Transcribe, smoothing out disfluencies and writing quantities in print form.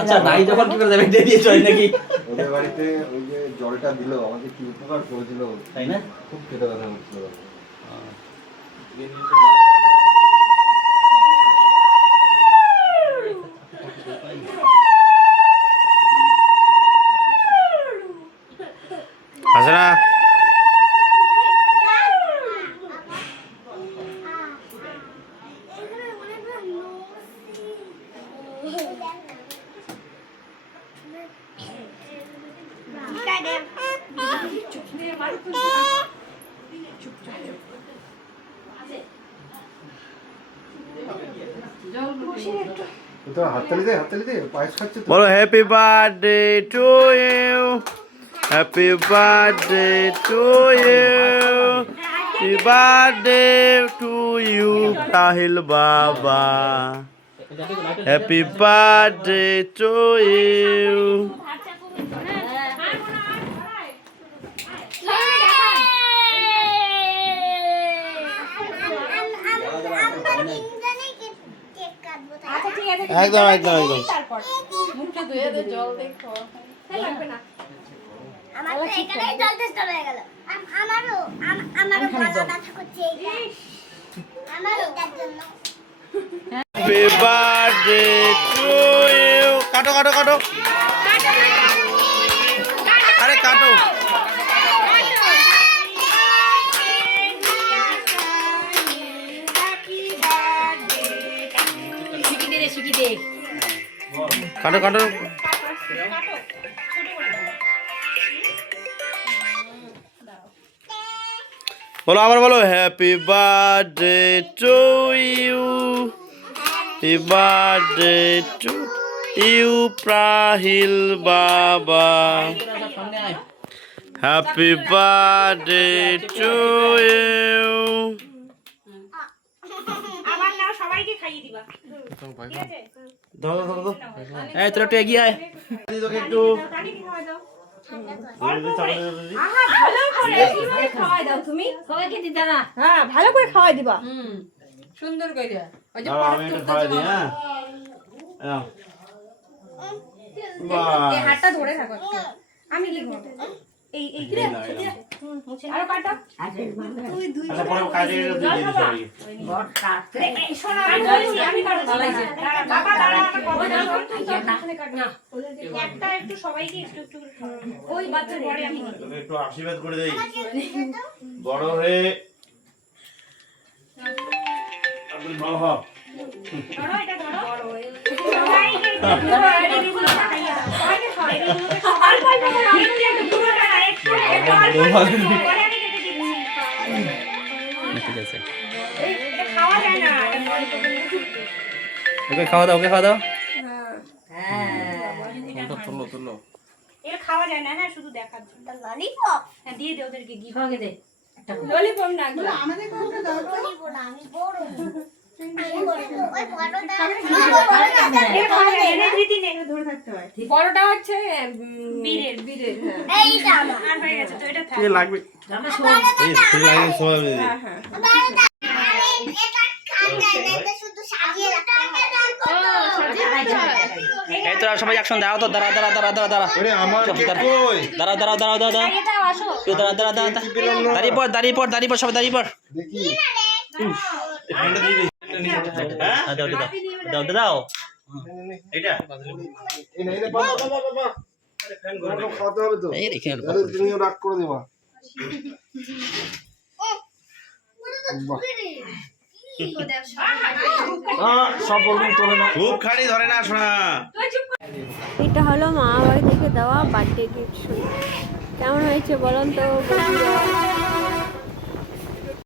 আচ্ছা নাই যখন কি করে দেবে দিয়ে দিয়েছ নাকি? ওদের বাড়িতে ওই যে জলটা দিল আমাকে কি উপকার করেছিল তাই না? খুব খেতে ব্যথা হচ্ছিল। হাসনা তো হাততালি দে পায়েস খাচ্ছে তো। বলো happy birthday to you, happy birthday to you, happy birthday to you Rahil বাবা, হ্যাপি বার্থডে টু ইউ। একদম একদম একদম মুখটা ধুয়ে দে, জল দেখো লাগবে না। আমার তো এখানেই জল টেস্ট হয়ে গেল। আমারও গলা ব্যথা করছে এইটা। আমারও তার জন্য। Happy birthday to you. কাটো কাটো কাটো, আরে কাটো। কাটো কাটো। বলো আবার বলো happy birthday to you, happy birthday to you Prahil বাবা, হ্যাপি বার্থডে টু ইউ। আবার নাও, সবাইকে খাইয়ে দিবা। ঠিক আছে? দাও দাও দাও। এই তোরা একটু এগিয়ে আয়। তোকে একটু তাড়াতাড়ি খাওয়া দাও। আহা, ভালো করে কিভাবে খাওয়াই দাও তুমি? সবাইকে দিতে না। হ্যাঁ, ভালো করে খাওয়াই দিবা। সুন্দর করে। ওই যে দাঁড়াও, আমি একটু খাওয়াই দিই। হ্যাঁ নাও। এই হাতটা ধরে থাকো একটু। আমি লিখবো। এই এই কি রে? আরো কাটো। আচ্ছা পরে কাজে দিয়ে দিই সবাইকে। এই শোনো, আমি কাটছি। বাবা দাঁড়া, আমার কথা দাও। না। একটা একটু সবাইকে একটু একটু করে খাওয়াও। ওই বাচ্চা পরে আমি দিই। তোকে একটু আশীর্বাদ করে দেই, বড় হয়ে আপনি বড় হও। ধরো, এটা ধরো। সবাইকে একটু খাইয়ে দাও। সবাইকে খাওয়াই দাও। সবার পয়সা করে আমি একটু পুরোটা একটু পরে আমি কেটে দিচ্ছি। ঠিক আছে। এটা খাওয়া যায় না। ওকে খাওয়া দাও, ওকে খাওয়া দাও। তুলো। এটা খাওয়া যায় না, হ্যাঁ, শুধু দেখার জন্য। ললিপপ হ্যাঁ, দিয়ে দে ওদেরকে গিফট। ললিপপ না, আমাদের কোনটা দাও তো? আমি বড়। ওই বড়টা এটা খাওয়া যায় না, রীতি নেই। বড়টা হচ্ছে বীরের। বীরের। হ্যাঁ। এইটা আমার। আর হয়ে গেছে তো, এটা থাক। কি লাগবে? এই ফুল লাগে সবাই মিলে দিই। এটা খাওয়া যায় না, এটা শুধু সাজিয়ে রাখতে হয়। এই তোরা সবাই অ্যাকশন দাও তো। দাঁড়া দাঁড়া দাঁড়া দাঁড়া দাঁড়া। আরে আমার চুপ, দাঁড়া। কই দাঁড়া দাঁড়া দাঁড়া দাঁড়া দাঁড়া। এটা আসো। তুই দাঁড়া দাঁড়া দাঁড়া দাঁড়া। দাঁড়িয়ে পড় দাঁড়িয়ে পড় দাঁড়িয়ে পড় সবাই দাঁড়িয়ে পড়। দেখি ফ্যানটা দিয়ে দিই। হ্যাঁ দাও দাও দাও দাও। এইটা এই না বাবা ফ্যান তোমাকে খাওয়াতে হবে তো। এই রেখে তাহলে তুমিও রাগ করে দেবা। সব বলুন তোলে না। খুব খাড়ি ধরে না শোনা। এটা হলো মা বাড়ি থেকে দেওয়া বার্থডে গিফট। কেমন হয়েছে বলুন তো বন্ধুরা?